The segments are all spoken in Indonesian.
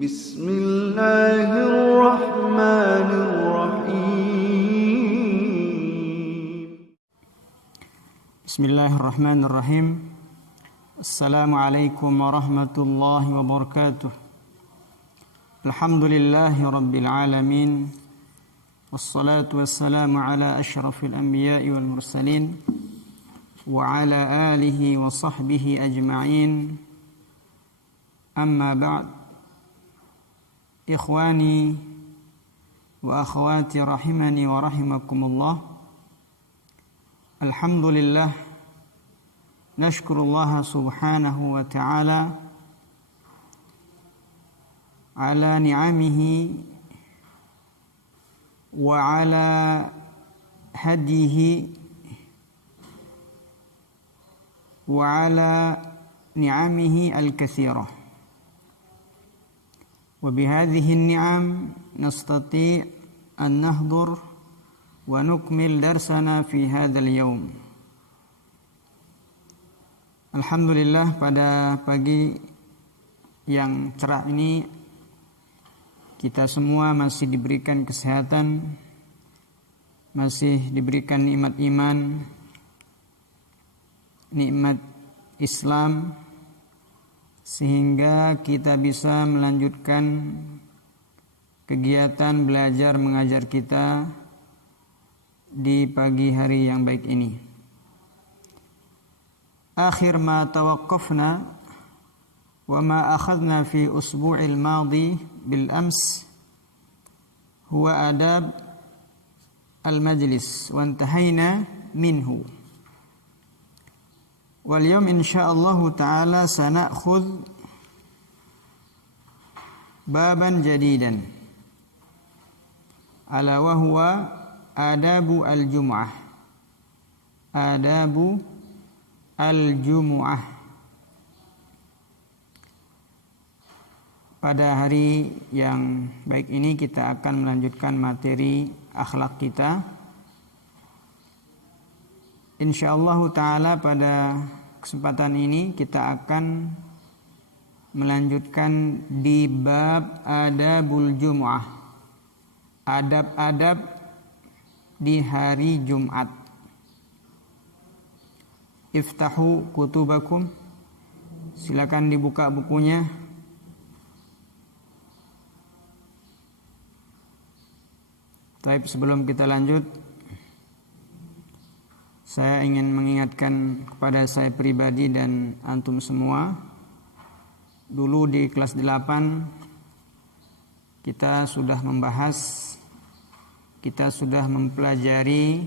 Bismillahirrahmanirrahim. Bismillahirrahmanirrahim. Assalamualaikum warahmatullahi wabarakatuh. Alhamdulillahi rabbil alamin. Wassalatu wassalamu ala asyrafil anbiya'i wal mursalin wa ala alihi wa sahbihi ajma'in. Amma ba'd. Ikhwani wa akhwati rahimani wa rahimakumullah. Alhamdulillah, nashkurullah subhanahu wa ta'ala ala ni'amihi wa ala hadihi wa ala ni'amihi al-kathirah. وبهذه النعم نستطيع أن نحضر ونكمل درسنا في هذا اليوم. Alhamdulillah, pada pagi yang cerah ini kita semua masih diberikan kesehatan, masih diberikan nikmat iman, nikmat Islam, sehingga kita bisa melanjutkan kegiatan belajar mengajar kita di pagi hari yang baik ini. Akhir ma tawaqqafna wa ma akhadna fi usbu'il madi bil ams huwa adab al majlis wa intahayna minhu. Wal yawm insyaallah ta'ala sana'khudh baban jadidan ala wa huwa adabu al-jum'ah. Adabu al-jum'ah. Pada hari yang baik ini kita akan melanjutkan materi akhlak kita. Insyaallah ta'ala pada kesempatan ini kita akan melanjutkan di bab adabul jum'ah. Adab-adab di hari Jumat. Iftahu kutubakum. Silakan dibuka bukunya. Baik, sebelum kita lanjut, saya ingin mengingatkan kepada saya pribadi dan antum semua. Dulu di kelas 8 kita sudah mempelajari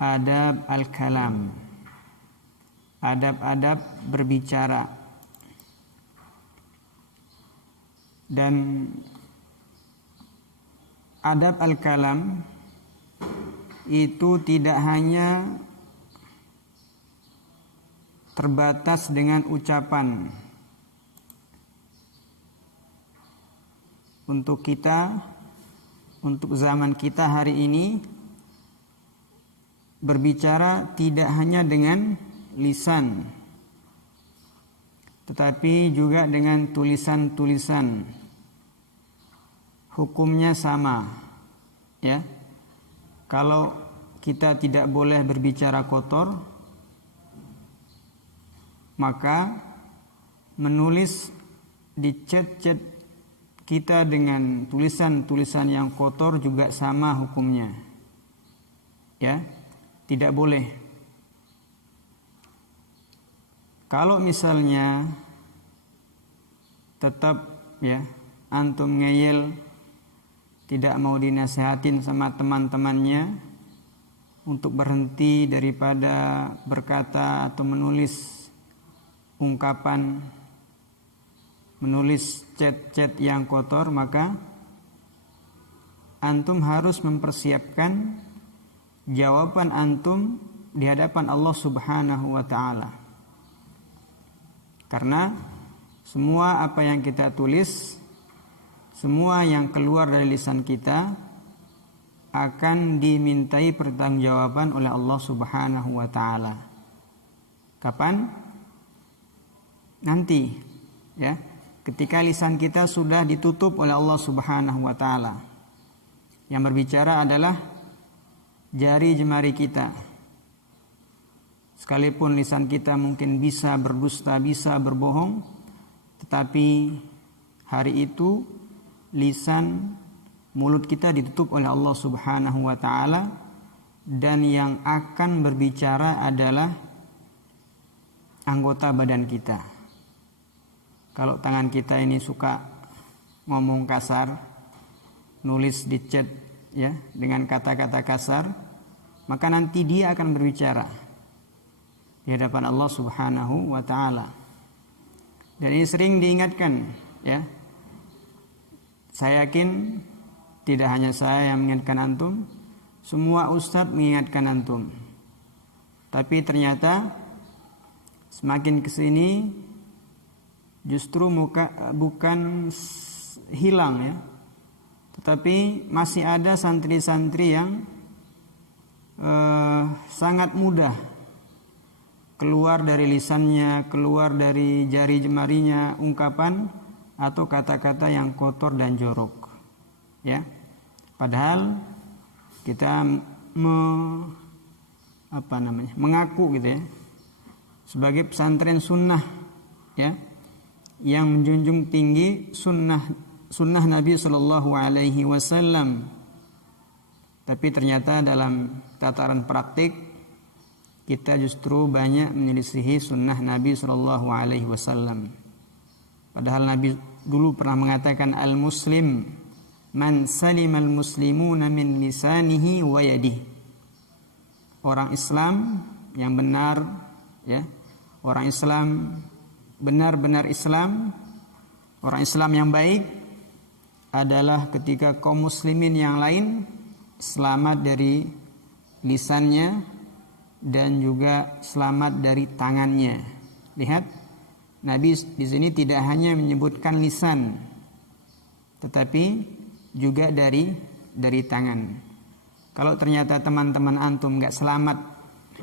adab al-kalam. Adab-adab berbicara. Dan adab al-kalam itu tidak hanya terbatas dengan ucapan. Untuk kita, untuk zaman kita hari ini, berbicara tidak hanya dengan lisan, tetapi juga dengan tulisan-tulisan. Hukumnya sama, ya. Kalau kita tidak boleh berbicara kotor, maka menulis di chat-chat kita dengan tulisan-tulisan yang kotor juga sama hukumnya. Ya, tidak boleh. Kalau misalnya tetap ya antum ngeyel, tidak mau dinasehatin sama teman-temannya untuk berhenti daripada berkata atau menulis ungkapan, menulis chat-chat yang kotor, maka antum harus mempersiapkan jawaban antum di hadapan Allah Subhanahu wa ta'ala. Karena semua apa yang kita tulis, semua yang keluar dari lisan kita akan dimintai pertanggungjawaban oleh Allah Subhanahu wa taala. Kapan? Nanti, ya. ketika lisan kita sudah ditutup oleh Allah Subhanahu wa taala. Yang berbicara adalah jari jemari kita. Sekalipun lisan kita mungkin bisa berdusta, bisa berbohong, tetapi hari itu lisan mulut kita ditutup oleh Allah Subhanahu wa taala, dan yang akan berbicara adalah anggota badan kita. Kalau tangan kita ini suka ngomong kasar, nulis di chat ya dengan kata-kata kasar, maka nanti dia akan berbicara di hadapan Allah Subhanahu wa taala. Dan ini sering diingatkan ya. Saya yakin tidak hanya saya yang mengingatkan antum, semua ustadz mengingatkan antum. Tapi ternyata semakin kesini justru bukan hilang ya, tetapi masih ada santri-santri yang sangat mudah keluar dari lisannya, keluar dari jari jemarinya ungkapan atau kata-kata yang kotor dan jorok ya. Padahal kita mengaku gitu ya sebagai pesantren sunnah ya, yang menjunjung tinggi sunnah Nabi Shallallahu Alaihi Wasallam. Tapi ternyata dalam tataran praktik kita justru banyak menyelisihi sunnah Nabi Shallallahu Alaihi Wasallam. Padahal Nabi dulu pernah mengatakan al-muslim man salimal muslimuna min lisanihi wa yadihi. Orang Islam yang benar ya, orang Islam benar-benar Islam, orang Islam yang baik adalah ketika kaum muslimin yang lain selamat dari lisannya dan juga selamat dari tangannya. Lihat, Nabi di sini tidak hanya menyebutkan lisan, tetapi juga dari tangan. Kalau ternyata teman-teman antum gak selamat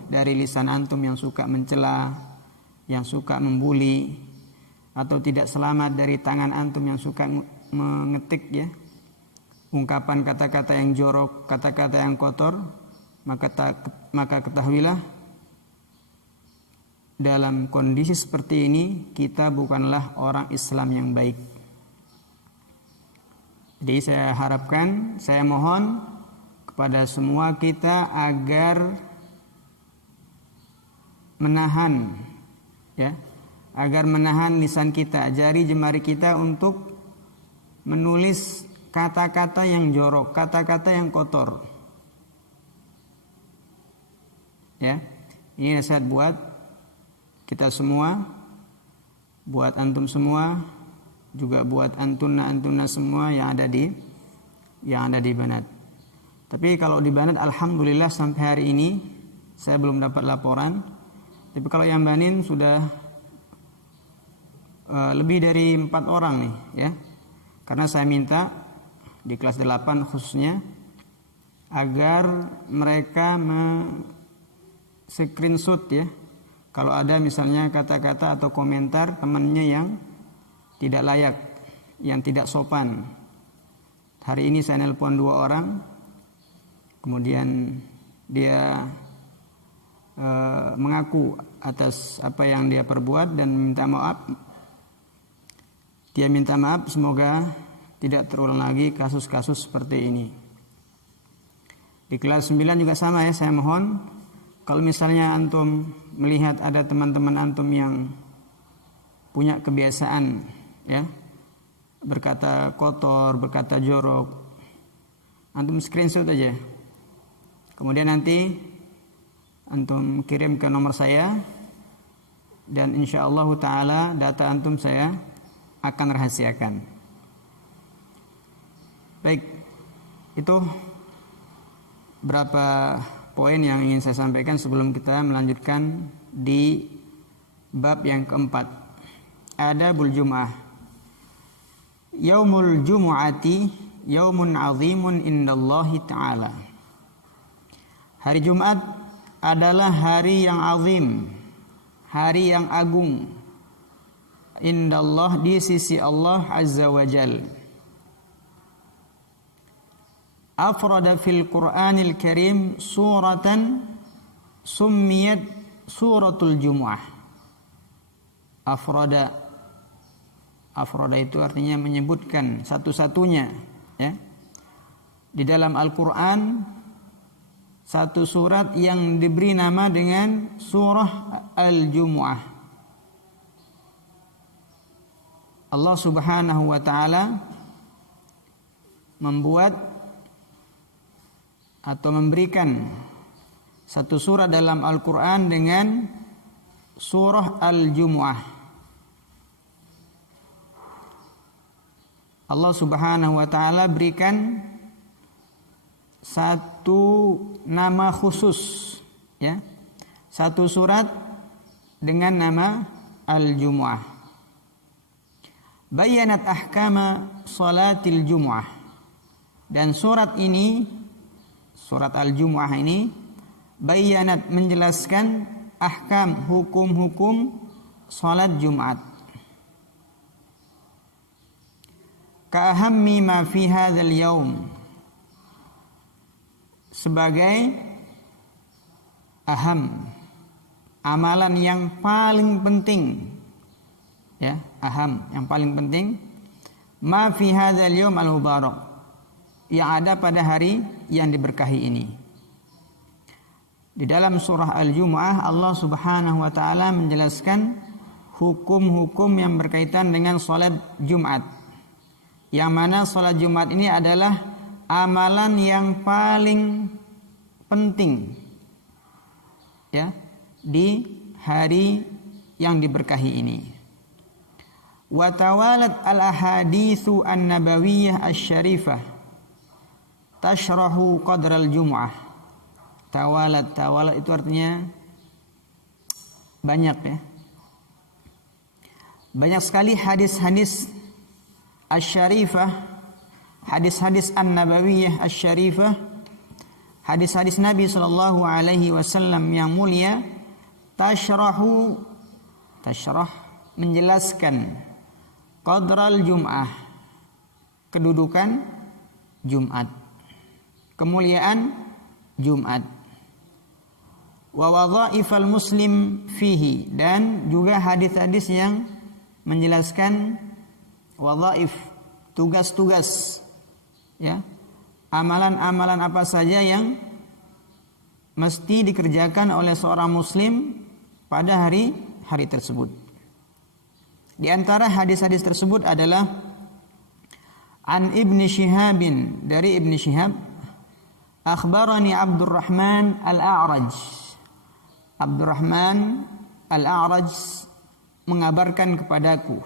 dari lisan antum yang suka mencela, yang suka membuli, atau tidak selamat dari tangan antum yang suka mengetik ya, ungkapan kata-kata yang jorok, kata-kata yang kotor, maka ketahuilah dalam kondisi seperti ini kita bukanlah orang Islam yang baik. Jadi saya harapkan, saya mohon kepada semua kita agar menahan ya, agar menahan lisan kita, jari jemari kita untuk menulis kata-kata yang jorok, kata-kata yang kotor. Ya. Ini nasihat buat kita semua, buat antum semua, juga buat antuna semua yang ada di Banat. Tapi kalau di Banat alhamdulillah sampai hari ini saya belum dapat laporan. Tapi kalau yang Banin sudah lebih dari 4 orang nih ya. Karena saya minta di kelas 8 khususnya agar mereka screenshot ya. Kalau ada misalnya kata-kata atau komentar temannya yang tidak layak, yang tidak sopan. Hari ini saya nelpon 2 orang, kemudian dia mengaku atas apa yang dia perbuat dan minta maaf. Dia minta maaf, semoga tidak terulang lagi kasus-kasus seperti ini. Di kelas 9 juga sama ya, saya mohon kalau misalnya antum melihat ada teman-teman antum yang punya kebiasaan ya, berkata kotor, berkata jorok, antum screenshot aja. Kemudian nanti antum kirim ke nomor saya dan insyaallah taala data antum saya akan rahasiakan. Baik, itu berapa poin yang ingin saya sampaikan sebelum kita melanjutkan di bab yang keempat. Adabul Jum'ah. Yaumul Jumu'ati yaumun azimun indallahi ta'ala. Hari Jumat adalah hari yang azim, hari yang agung indallah, di sisi Allah azza wa jal. Afrada fil Qur'anil Karim suratan summiyat suratul Jumu'ah. Afrada itu artinya menyebutkan satu-satunya, ya. Di dalam Al-Qur'an satu surat yang diberi nama dengan surah Al-Jumu'ah. Allah Subhanahu wa taala membuat atau memberikan satu surat dalam Al-Qur'an dengan surah Al-Jumu'ah. Allah Subhanahu wa taala berikan satu nama khusus, ya. Satu surat dengan nama Al-Jumu'ah. Bayanat ahkama salatil Jumu'ah. Dan surat ini, surat Al-Jumu'ah ini, bayanat menjelaskan ahkam, hukum-hukum salat Jumat. Ka'ahammi ma fi hadzal yaum, sebagai aham, amalan yang paling penting, ya, aham yang paling penting, ma fi hadzal yaum al-mubarak, yang ada pada hari yang diberkahi ini. Di dalam surah Al-Jumu'ah Allah Subhanahu wa taala menjelaskan hukum-hukum yang berkaitan dengan salat Jumat. Yang mana salat Jumat ini adalah amalan yang paling penting, ya, di hari yang diberkahi ini. Wa tawalat al-ahaditsu an-nabawiyyah asy-syarifah tashrahu qadral Jumu'ah. Tawalat itu artinya banyak, ya. Banyak sekali hadis-hadis asy-syarifah, hadis-hadis an-nabawiyah asy-syarifah, hadis-hadis Nabi sallallahu alaihi wasallam yang mulia, tashrah menjelaskan qadral Jum'ah, kedudukan Jumat, kemuliaan Jumat, wa wadhaifal muslim fihi, dan juga hadis-hadis yang menjelaskan wadhaif, tugas-tugas, ya, amalan-amalan apa saja yang mesti dikerjakan oleh seorang muslim pada hari tersebut. Di antara hadis-hadis tersebut adalah an Ibni Shihabin, dari Ibni Shihab, akhbarani Abdurrahman al-A'raj. Abdurrahman al-A'raj mengabarkan kepadaku,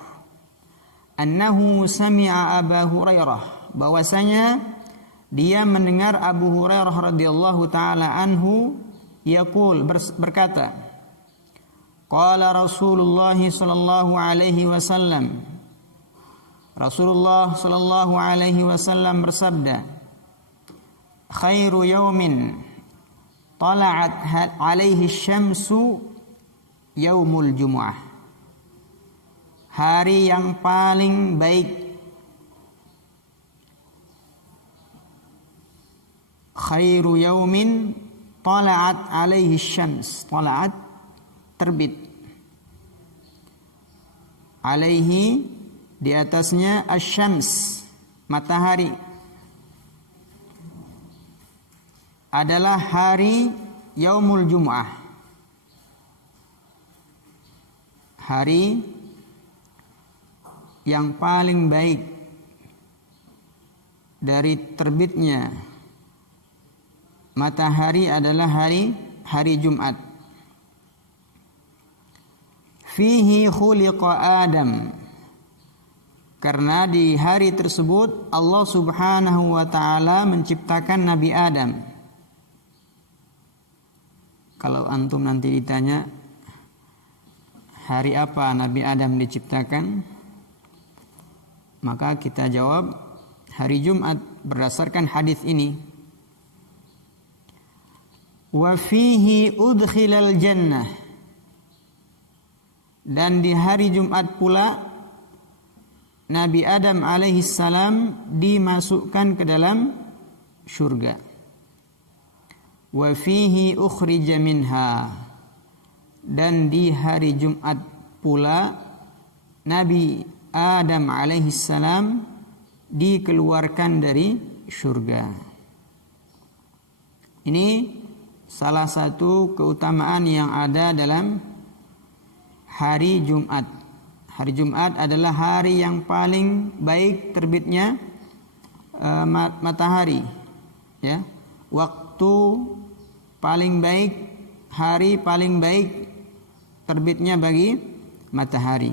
annahu sami'a Abu Hurairah, bahwasanya dia mendengar Abu Hurairah radhiyallahu taala anhu yaqul, berkata, qala Rasulullah sallallahu alaihi wasallam, Rasulullah sallallahu alaihi wasallam bersabda, khairu yaumin tala'at alaihi syamsu yaumul Jumu'ah. Hari yang paling baik, khairu yaumin tala'at alaihi syams, tala'at terbit, alaihi di atasnya asyams matahari, adalah hari yaumul Jumu'ah, hari yang paling baik dari terbitnya matahari adalah hari Jumat. Fihi khuliqa Adam, karena di hari tersebut Allah Subhanahu wa taala menciptakan Nabi Adam. Kalau antum nanti ditanya hari apa Nabi Adam diciptakan, maka kita jawab hari Jumat berdasarkan hadis ini. Wa fihi udkhilal jannah, Dan di hari Jumat pula Nabi Adam alaihissalam dimasukkan ke dalam surga. Wa fihi ukhrija minha. Dan di hari Jumat pula Nabi Adam alaihissalam dikeluarkan dari surga. Ini salah satu keutamaan yang ada dalam hari Jumat. Hari Jumat adalah hari yang paling baik terbitnya matahari, ya. Waktu paling baik, hari paling baik terbitnya bagi matahari.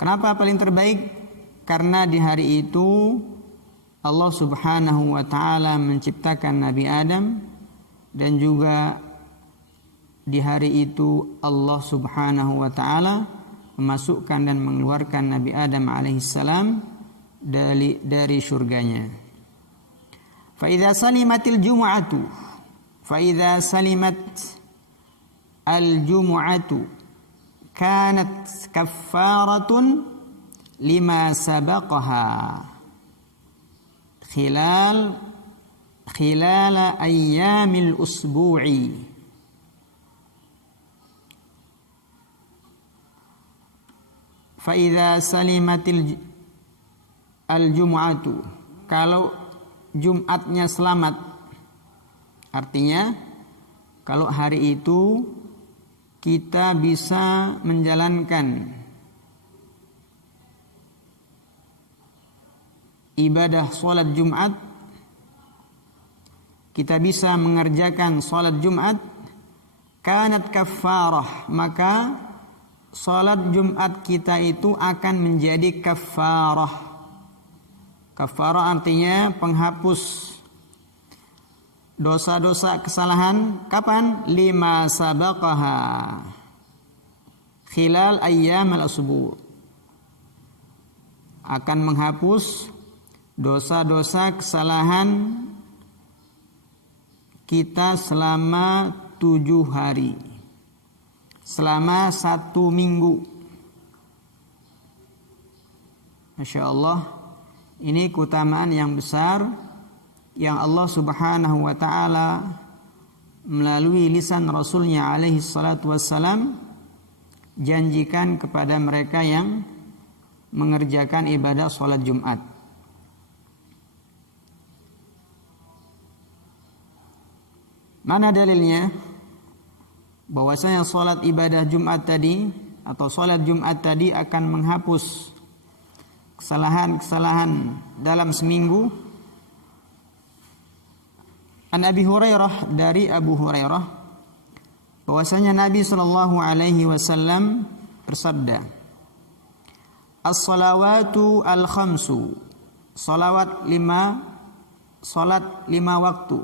Kenapa paling terbaik? Karena di hari itu Allah Subhanahu wa taala menciptakan Nabi Adam, dan juga di hari itu Allah Subhanahu wa taala memasukkan dan mengeluarkan Nabi Adam alaihissalam dari surganya. Fa idza salimatil jumu'atu, fa idza salimat al jumu'atu kanat kaffaratun lima sabaqaha khilal ayyamil usbu'i. Faidha salimatil al-jumu'atu, kalau Jumatnya selamat, artinya kalau hari itu kita bisa menjalankan ibadah sholat Jumat, kita bisa mengerjakan sholat Jumat, kanat kaffarah, maka sholat Jumat kita itu akan menjadi kaffarah. Kaffarah artinya penghapus dosa-dosa kesalahan. Kapan? Lima sabaqaha khilal ayyam al-usbu', akan menghapus dosa-dosa kesalahan kita selama 7 hari, selama 1 minggu. Masya Allah, ini keutamaan yang besar yang Allah Subhanahu wa ta'ala melalui lisan Rasulnya alaihi salatu wassalam janjikan kepada mereka yang mengerjakan ibadah sholat Jumat. Mana dalilnya? Bahwasanya sholat ibadah Jumat tadi atau sholat Jumat tadi akan menghapus kesalahan-kesalahan dalam seminggu. An Abi Hurairah, dari Abu Hurairah, bahwasanya Nabi sallallahu alaihi wasallam bersabda, As-salawatu al-khamsu, salat 5 waktu,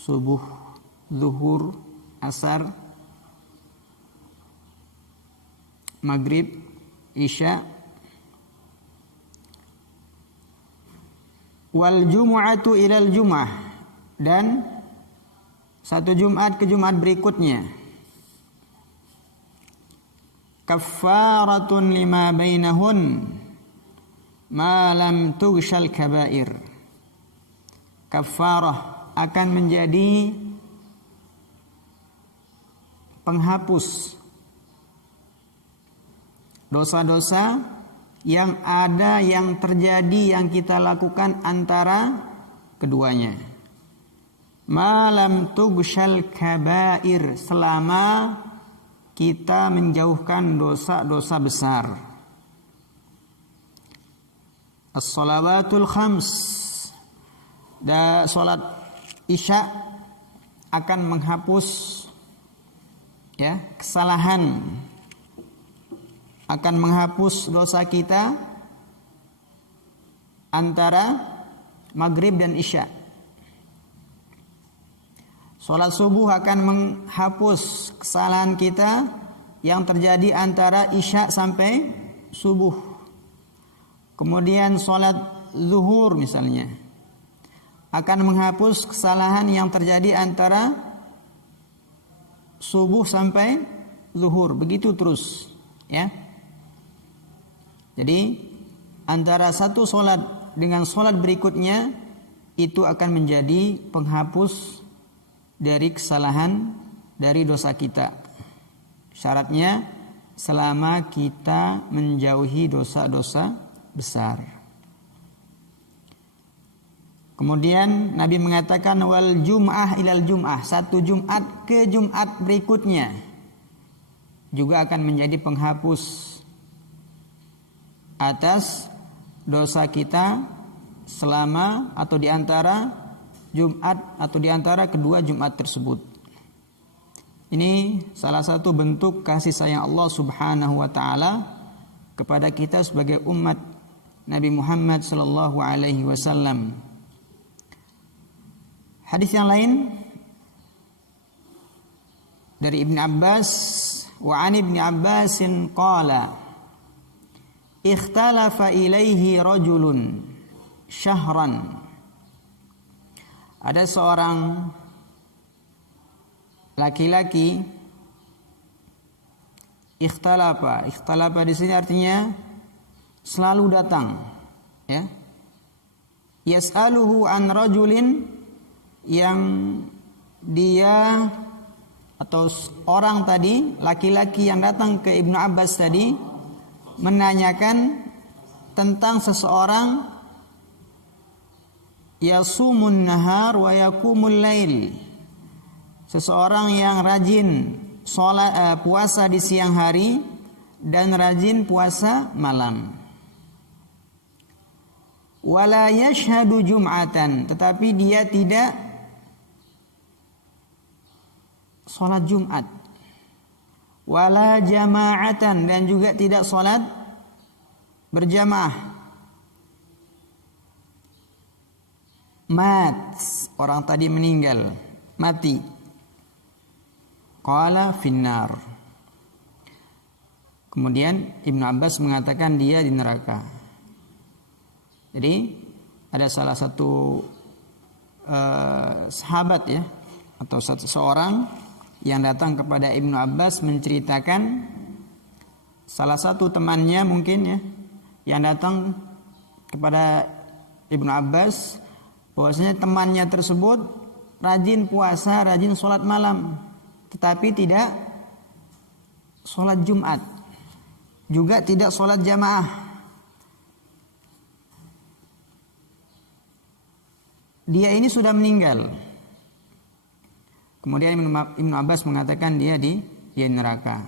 subuh, zuhur, asar, maghrib, isya, wal jumu'atu ilal jum'ah, dan satu Jumat ke Jumat berikutnya, kaffaratun lima bainahun ma lam tughshal kabair. Kaffarah akan menjadi penghapus dosa-dosa yang ada, yang terjadi, yang kita lakukan antara keduanya. Malam tughshal kabair, selama kita menjauhkan dosa-dosa besar. As-salawatul khams, dan salat isya akan menghapus kesalahan, akan menghapus dosa kita antara maghrib dan isya. Salat subuh akan menghapus kesalahan kita yang terjadi antara isya sampai subuh. Kemudian salat zuhur misalnya akan menghapus kesalahan yang terjadi antara subuh sampai zuhur, begitu terus, ya. Jadi antara satu solat dengan solat berikutnya itu akan menjadi penghapus dari kesalahan, dari dosa kita. Syaratnya selama kita menjauhi dosa-dosa besar. Kemudian Nabi mengatakan wal jum'ah ilal jum'ah, satu Jumat ke Jumat berikutnya juga akan menjadi penghapus atas dosa kita selama atau di antara Jumat atau di antara kedua Jumat tersebut. Ini salah satu bentuk kasih sayang Allah Subhanahu wa taala kepada kita sebagai umat Nabi Muhammad sallallahu alaihi wasallam. Hadis yang lain dari Ibn Abbas, wa an Ibn Abbasin qala ikhtalafa ilaihi rajulun syahran. Ada seorang laki-laki ikhtalafa di sini artinya selalu datang, ya. Yas'aluhu an rajulin, yang dia atau orang tadi, laki-laki yang datang ke Ibnu Abbas tadi menanyakan tentang seseorang yasumun nahar wa yakumul lail, seseorang yang rajin puasa di siang hari dan rajin puasa malam. Wala yashhadu jum'atan, tetapi dia tidak salat Jumat. Wala jama'atan, dan juga tidak salat berjamaah. Mat, orang tadi meninggal, mati. Qala finnar. Kemudian Ibnu Abbas mengatakan dia di neraka. Jadi ada salah satu sahabat, ya, atau seorang yang datang kepada Ibnu Abbas menceritakan salah satu temannya mungkin, ya, yang datang kepada Ibnu Abbas bahwasanya temannya tersebut rajin puasa, rajin sholat malam, tetapi tidak sholat Jumat, juga tidak sholat jamaah. Dia ini sudah meninggal. Kemudian Ibnu Abbas mengatakan dia di neraka.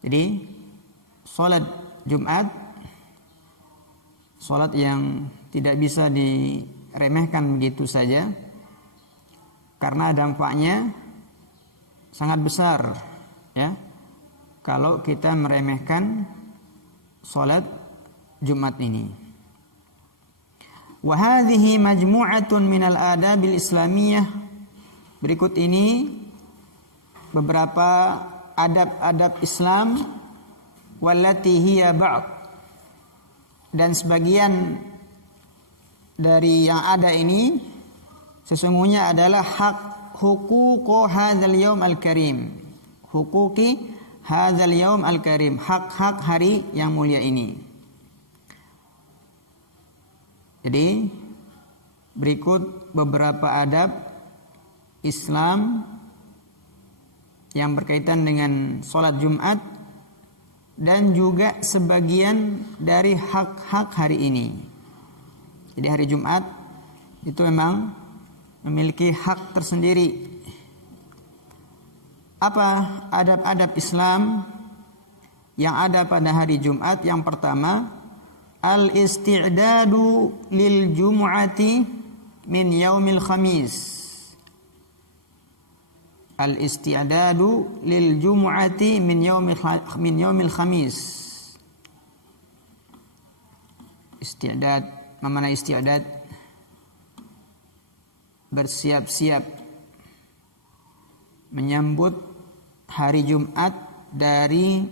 Jadi sholat Jumat, sholat yang tidak bisa diremehkan begitu saja, karena dampaknya sangat besar, ya, kalau kita meremehkan sholat Jumat ini. Wa hadhihi majmu'atun minal adabil islamiyah. Berikut ini beberapa adab-adab Islam wallati hiya ba'd, dan sebagian dari yang ada ini sesungguhnya adalah huququ hadzal yaum al-karim. Huquqi hadzal yaum al-karim, hak-hak hari yang mulia ini. Jadi berikut beberapa adab Islam yang berkaitan dengan sholat Jumat dan juga sebagian dari hak-hak hari ini. Jadi hari Jumat itu memang memiliki hak tersendiri. Apa adab-adab Islam yang ada pada hari Jumat? Yang pertama, al-isti'dadu lil jumu'ati min yaumil khamis. Al-isti'dadu lil jumu'ati min yaumil khamis. Isti'dad, mana isti'dad? Bersiap-siap menyambut hari Jumat dari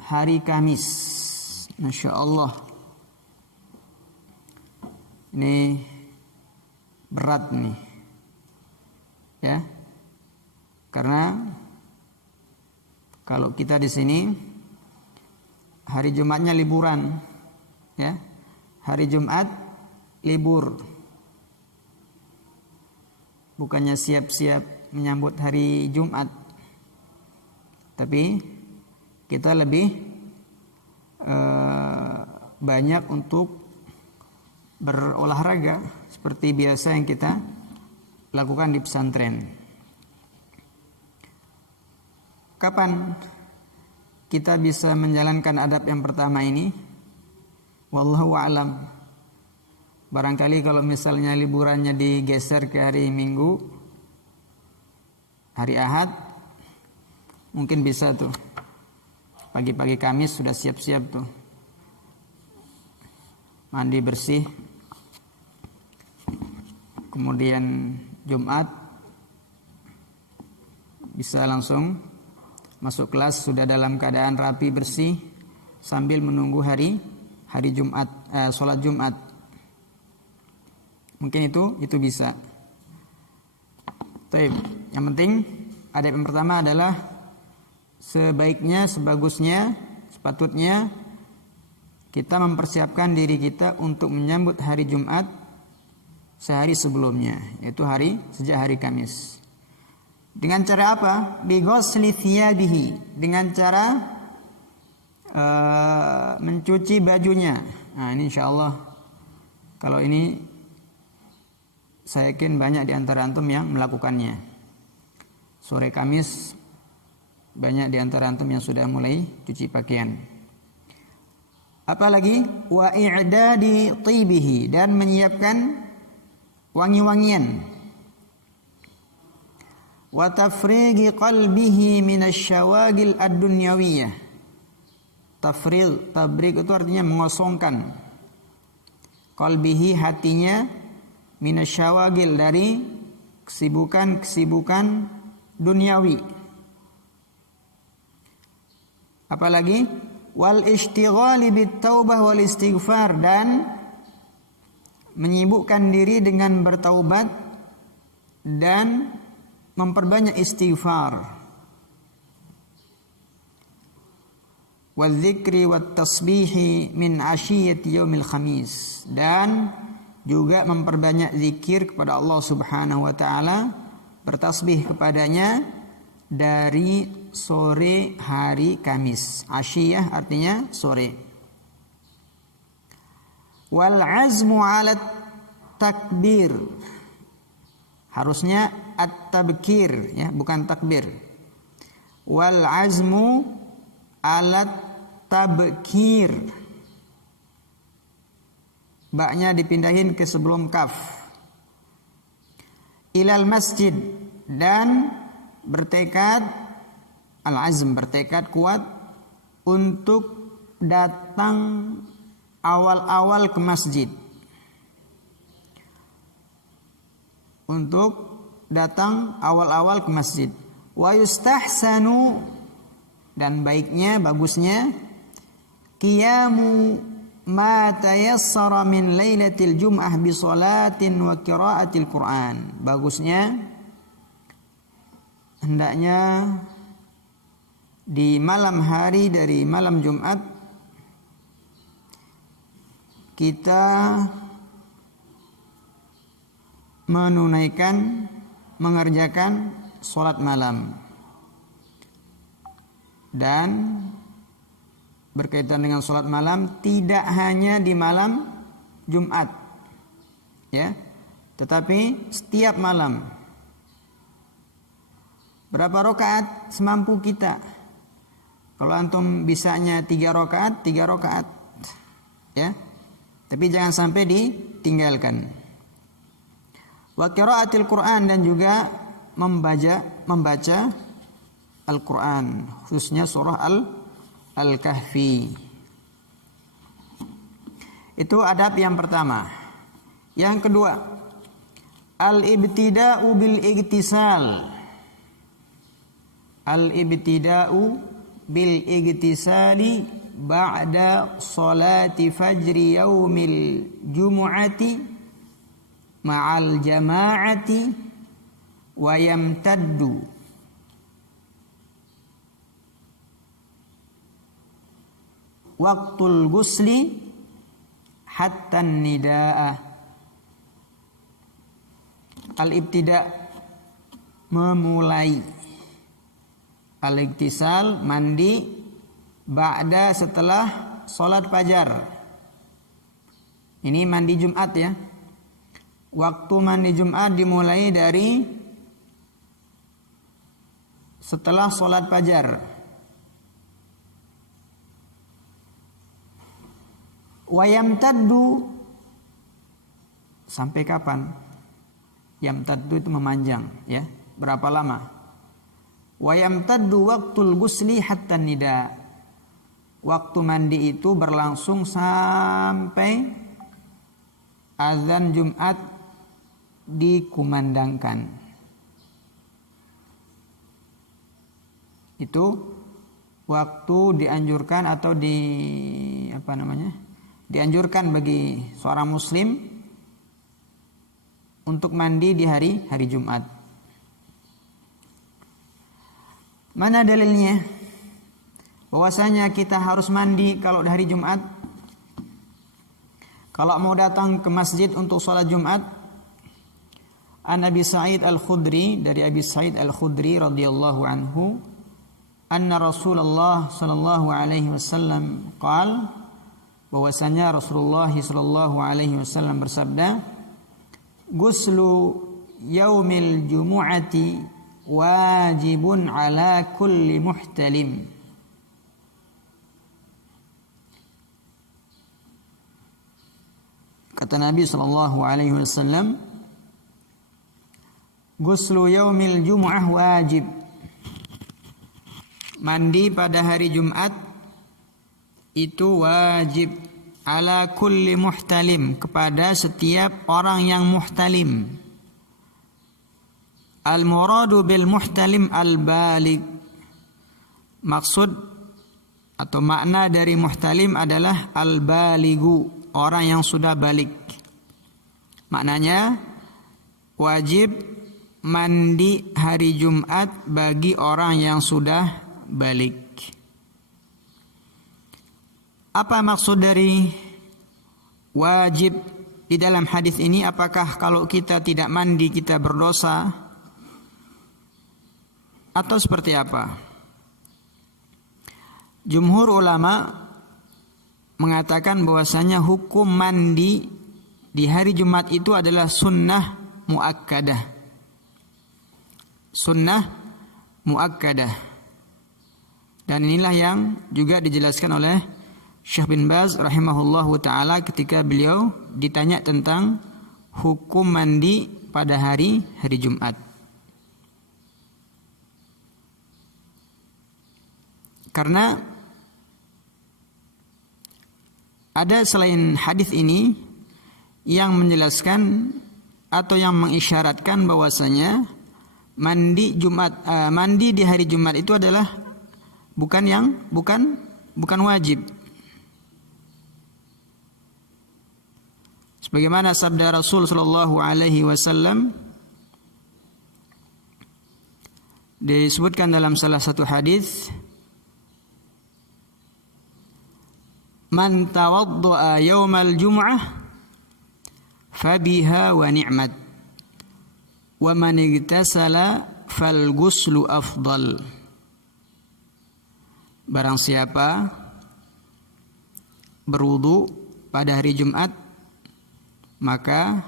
hari Kamis. Masya Allah, ini berat nih, ya. Karena kalau kita di sini hari Jumatnya liburan, ya. Hari Jumat libur. Bukannya siap-siap menyambut hari Jumat, tapi kita lebih banyak untuk berolahraga seperti biasa yang kita lakukan di pesantren. Kapan kita bisa menjalankan adab yang pertama ini? Wallahu a'lam. Barangkali kalau misalnya liburannya digeser ke hari Minggu, hari Ahad, mungkin bisa tuh. Pagi-pagi Kamis sudah siap-siap tuh. Mandi bersih. Kemudian Jumat bisa langsung masuk kelas sudah dalam keadaan rapi bersih sambil menunggu hari Jumat, sholat Jumat. Mungkin itu bisa. Baik, yang penting adab yang pertama adalah sebaiknya, sebagusnya, sepatutnya kita mempersiapkan diri kita untuk menyambut hari Jumat sehari sebelumnya, yaitu sejak hari Kamis. Dengan cara apa? Bighusli thiyabihi, dengan cara mencuci bajunya. Nah, ini insyaallah kalau ini saya yakin banyak di antara antum yang melakukannya. Sore Kamis banyak di antara antum yang sudah mulai cuci pakaian. Apalagi wa i'dadi tibihi, dan menyiapkan wangi-wangian. Wa tafrighi qalbihi minasyawagil ad-dunyawiyah. Tabrig itu artinya mengosongkan. Qalbihi, hatinya, minasyawagil, dari kesibukan duniawi. Apalagi wal ishtighali bit taubah wal istighfar, dan menyibukkan diri dengan bertaubat dan memperbanyak istighfar. Wal dzikri wat tasbihi min ashiyati yaumil khamis, dan juga memperbanyak zikir kepada Allah Subhanahu wa taala, bertasbih kepadanya dari sore hari Kamis. Ashiyah artinya sore. Wal azmu 'ala takbir. Harusnya at-tabkir, ya, bukan takbir. Wal azmu 'ala tabkir. Baknya dipindahin ke sebelum kaf. Ilal masjid, dan bertekad, al-azm, bertekad kuat untuk datang awal-awal ke masjid. Untuk datang awal-awal ke masjid. Wa yustahsanu, dan baiknya, bagusnya, qiyamu ma tayassara min lailatil jum'ah bi salatin wa qiraatil Qur'an. Bagusnya, hendaknya di malam hari dari malam Jumat kita mengerjakan sholat malam. Dan berkaitan dengan sholat malam, tidak hanya di malam Jumat, ya, tetapi setiap malam. Berapa rakaat semampu kita. Kalau antum bisanya 3 rakaat, 3 rakaat, ya, tapi jangan sampai ditinggalkan. Wa qiraatil Qur'an, dan juga membaca Al-Quran, khususnya surah Al-Kahfi. Itu adab yang pertama. Yang kedua, al-ibtida'u bil igtisal. Al-ibtida'u bil igtisali ba'da salati fajri yaumil jumu'ati ma'al jama'ati wa yamtaddu waqtul ghusli hatta nidaa. Al-ibtida memulai, al-iktisal mandi, ba'da setelah salat fajar. Ini mandi Jumat ya. Waktu mandi Jumat dimulai dari setelah salat fajar. Wa yamtaddu, sampai kapan? Yamtaddu itu memanjang ya. Berapa lama? Wa yamtaddu waqtul ghusli hatta nida. Waktu mandi itu berlangsung sampai azan Jumat dikumandangkan. Itu waktu dianjurkan atau dianjurkan bagi seorang muslim untuk mandi di hari Jumat. Mana dalilnya bahwasanya kita harus mandi kalau di hari Jumat? Kalau mau datang ke masjid untuk sholat Jumat, an Abi Sa'id Al-Khudri, dari Abi Sa'id Al-Khudri radhiyallahu anhu, anna Rasulullah sallallahu alaihi wasallam qaal, bahwasanya Rasulullah sallallahu alaihi wasallam bersabda, Ghuslu yaumil jumu'ati wajibun ala kulli muhtalim. Kata Nabi sallallahu alaihi wasallam, ghuslu yaumil jumu'ah wajib. Mandi pada hari Jumat itu wajib ala kulli muhtalim, kepada setiap orang yang muhtalim. Al-muradu bil muhtalim al-balig. Maksud atau makna dari muhtalim adalah al-baligu, orang yang sudah balik. Maknanya wajib mandi hari Jumat bagi orang yang sudah balik. Apa maksud dari wajib di dalam hadis ini? Apakah kalau kita tidak mandi kita berdosa? Atau seperti apa? Jumhur ulama mengatakan bahwasanya hukum mandi di hari Jumat itu adalah sunnah muakkadah. Sunnah muakkadah. Dan inilah yang juga dijelaskan oleh Syekh bin Baz rahimahullahu ta'ala ketika beliau ditanya tentang hukum mandi pada hari Jumat. Karena ada selain hadis ini yang menjelaskan atau yang mengisyaratkan bahwasanya mandi di hari Jumat itu adalah bukan wajib. Sebagaimana sabda Rasul sallallahu alaihi wasallam disebutkan dalam salah satu hadis, man tawaddaa yaumal jumu'ah fabiha wa ni'mat wa man igtasala fal ghuslu afdal. Barang siapa berwudu pada hari Jumat, maka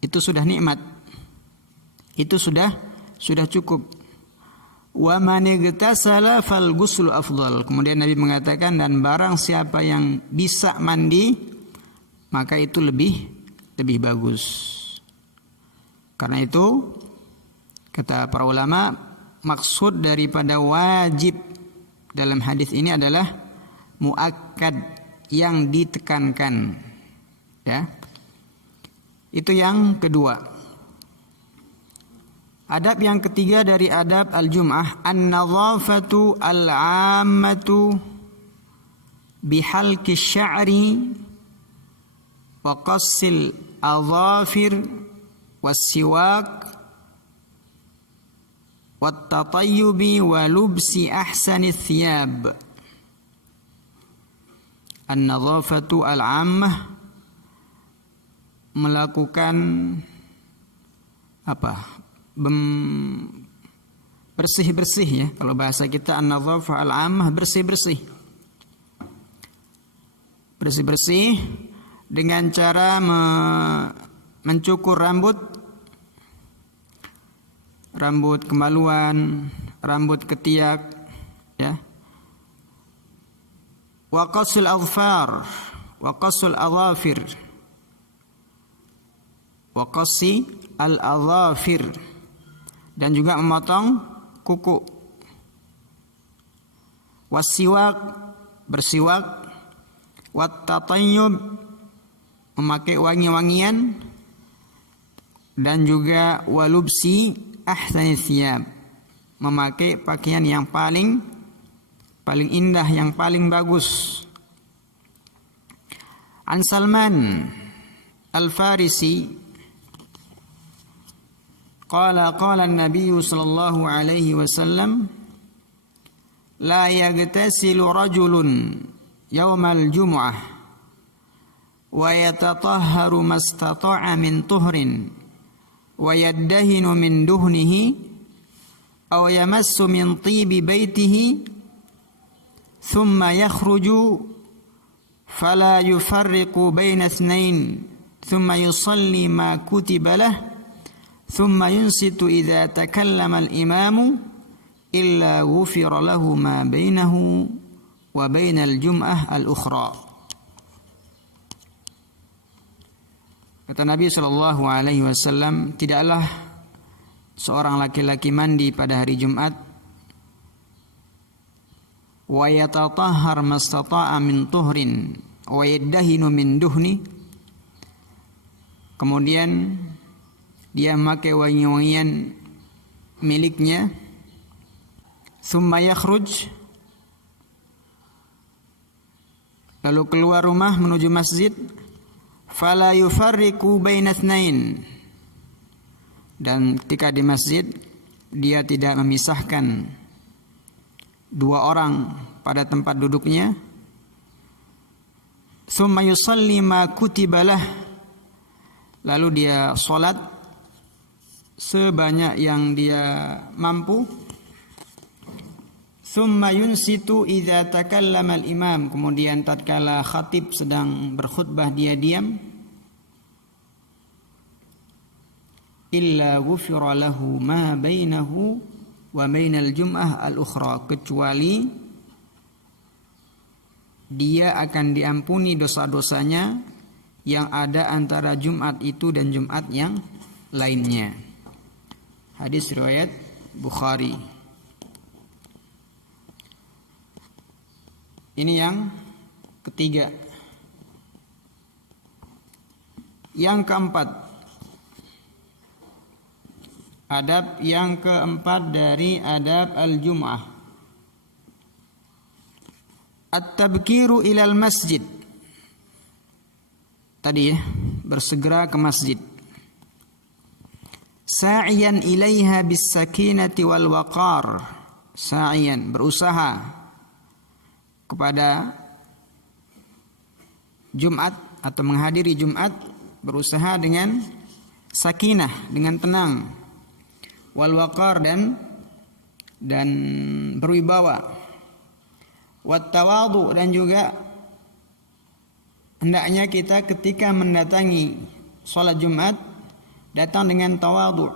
itu sudah nikmat, itu sudah cukup. Wa man igtasala fal ghuslu afdal. Kemudian Nabi mengatakan, dan barang siapa yang bisa mandi, maka itu lebih bagus. Karena itu kata para ulama, maksud daripada wajib dalam hadis ini adalah muakkad, yang ditekankan. Ya. Itu yang kedua. Adab yang ketiga dari adab al-jum'ah, an-nadhafatu al-'ammatu bihalqi sya'ri wa qassil adhafir was-siwak wat tatayyubi wa lubsi ahsanith thiyab. An-nadhafatu al-ammah, melakukan bersih-bersih ya. Kalau bahasa kita an-nadhafah al-ammah, bersih-bersih. Bersih-bersih dengan cara mencukur rambut kemaluan, rambut ketiak ya. Wa qasul adfar, wa qasul adhafir, wa qasi al-adhafir, dan juga memotong kuku. Wasiwak, bersiwak. Wat tatayyub, memakai wangi-wangian, dan juga walubsi ahsani thiyab, memakai pakaian yang paling indah, yang paling bagus. An Salman Al-Farisi qala an-nabiy sallallahu alaihi wasallam la yagtasilu rajulun yawmal jumu'ah wa yatatahharu mastata'a min tuhrin wa yaddahinu min duhnihi aw yamassu min tibi baitihi thumma yakhruju fala yufarriqu baina ithnain thumma yusalli ma kutiba lah thumma yunsitu idza takallama al-imamu illa ghufira lahu ma bainahu wa bainal jum'ah al-ukhra. Kata Nabi sallallahu alaihi wasallam, tidaklah seorang laki-laki mandi pada hari Jumat wa yatatahhar mastata'a min tuhrin wa yaddahinu min duhni, kemudian dia memakai wangi-wangian miliknya, thumma yakhruj, lalu keluar rumah menuju masjid, fala yufarriqu baina itsnain, dan ketika di masjid dia tidak memisahkan dua orang pada tempat duduknya. Tsumma yusalli ma kutiba lah, lalu dia salat sebanyak yang dia mampu. Tsumma yunsitu idza takallama al-imam, kemudian tatkala khatib sedang berkhutbah dia diam. Illa ghufira lahu ma bainahu wa bainal jum'ah al-ukhra, kecuali dia akan diampuni dosa-dosanya yang ada antara Jumat itu dan Jumat yang lainnya. Hadis riwayat Bukhari. Ini yang ketiga. Yang keempat, adab yang keempat dari adab al-jum'ah, at-tabkiru ilal masjid. Tadi ya, bersegera ke masjid. Sa'iyan ilaiha bis sakinati wal waqar. Sa'iyan, berusaha kepada Jumat atau menghadiri Jumat, berusaha dengan sakinah, dengan tenang, wal waqar, dan berwibawa, wat tawadu, dan juga hendaknya kita ketika mendatangi salat Jumat datang dengan tawadu,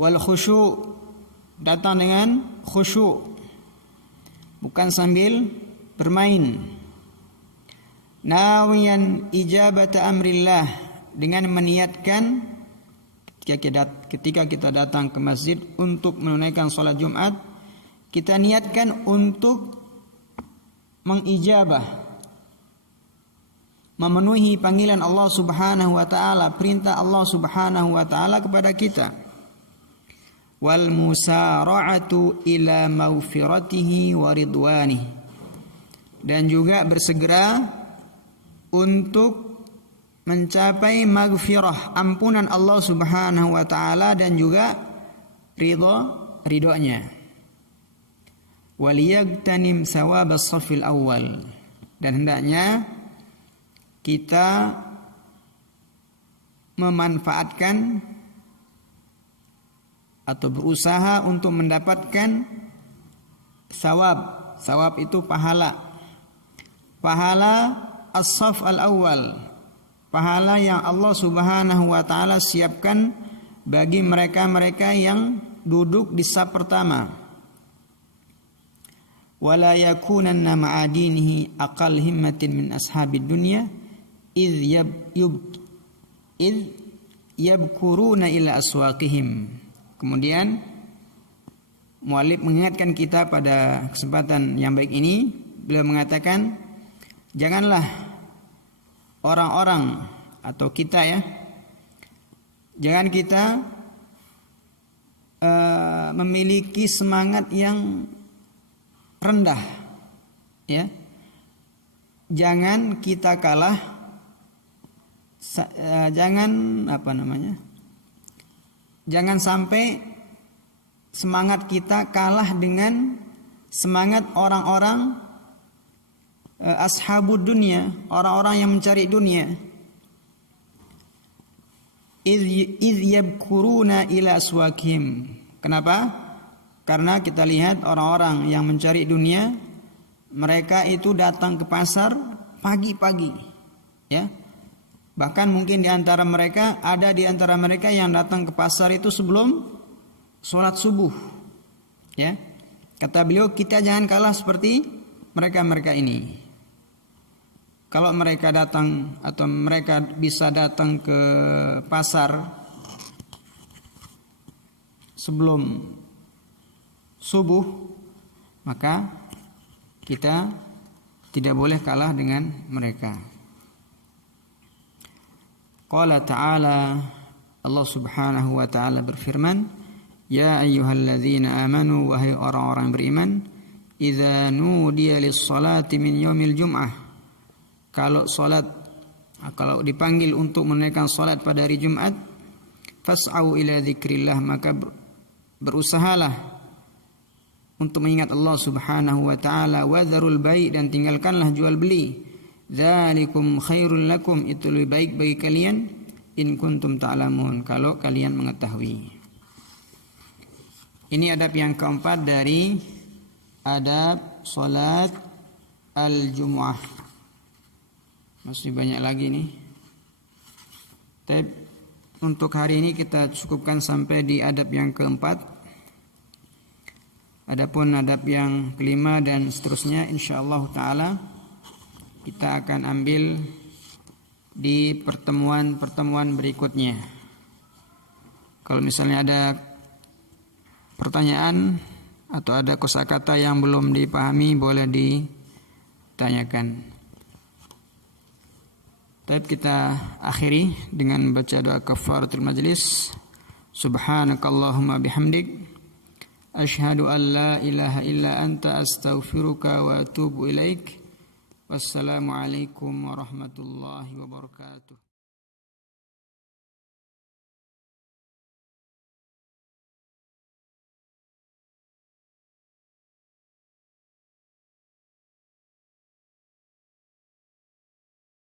wal khusyu', datang dengan khusyuk, bukan sambil bermain. Nawiyan ijabata amrillah, dengan meniatkan ketika kita datang ke masjid untuk menunaikan salat Jumat, kita niatkan untuk mengijabah, memenuhi panggilan Allah Subhanahu wa taala, perintah Allah Subhanahu wa taala kepada kita. Wal musara'atu ila maghfiratihi wa ridwanihi, dan juga bersegera untuk mencapai maghfirah, ampunan Allah Subhanahu wa taala, dan juga ridhonya. Waliyagtanim thawab as-saffil awal, dan hendaknya kita memanfaatkan atau berusaha untuk mendapatkan sawab. Sawab itu pahala. Pahala as-saff al-awwal. Pahala yang Allah Subhanahu wa taala siapkan bagi mereka-mereka yang duduk di saf pertama. Wala yakunanna ma'adinihi aqal himmatin min ashabid dunya idh yabkuruna ila aswaqihim. Kemudian muallif mengingatkan kita pada kesempatan yang baik ini, beliau mengatakan, janganlah orang-orang atau kita jangan kita memiliki semangat yang rendah, ya. Jangan kita kalah, jangan sampai semangat kita kalah dengan semangat orang-orang ashabud dunia, orang-orang yang mencari dunia. Idh yabkuruna ila aswaqihim. Kenapa? Karena kita lihat orang-orang yang mencari dunia, mereka itu datang ke pasar pagi-pagi, ya. Bahkan mungkin di antara mereka yang datang ke pasar itu sebelum sholat subuh, ya. Kata beliau, kita jangan kalah seperti mereka ini. Kalau mereka datang atau mereka bisa datang ke pasar sebelum subuh, maka kita tidak boleh kalah dengan mereka. Qala ta'ala, Allah Subhanahu wa ta'ala berfirman, ya ayyuhalladzina amanu, wahai orang-orang beriman, idza nudiya lis-salati min yaumil jum'ah, kalau dipanggil untuk menunaikan salat pada hari Jumat, fas'au ila dzikrillah, maka berusahalah untuk mengingat Allah Subhanahu wa ta'ala, wa dzarul bai', dan tinggalkanlah jual beli. Dzalikum khairul lakum, itu lebih baik bagi kalian, in kuntum ta'lamun, kalau kalian mengetahui. Ini adab yang keempat dari adab salat al-jumu'ah. Masih banyak lagi nih. Tapi untuk hari ini kita cukupkan sampai di adab yang keempat. Adapun adab yang kelima dan seterusnya insyaallah taala kita akan ambil di pertemuan berikutnya. Kalau misalnya ada pertanyaan atau ada kosakata yang belum dipahami, boleh ditanyakan. Baik, kita akhiri dengan baca doa kafaratul majlis. Subhanakallahumma bihamdik, asyhadu an la ilaha illa anta, astaghfiruka wa atubu ilaik. Wassalamualaikum warahmatullahi wabarakatuh.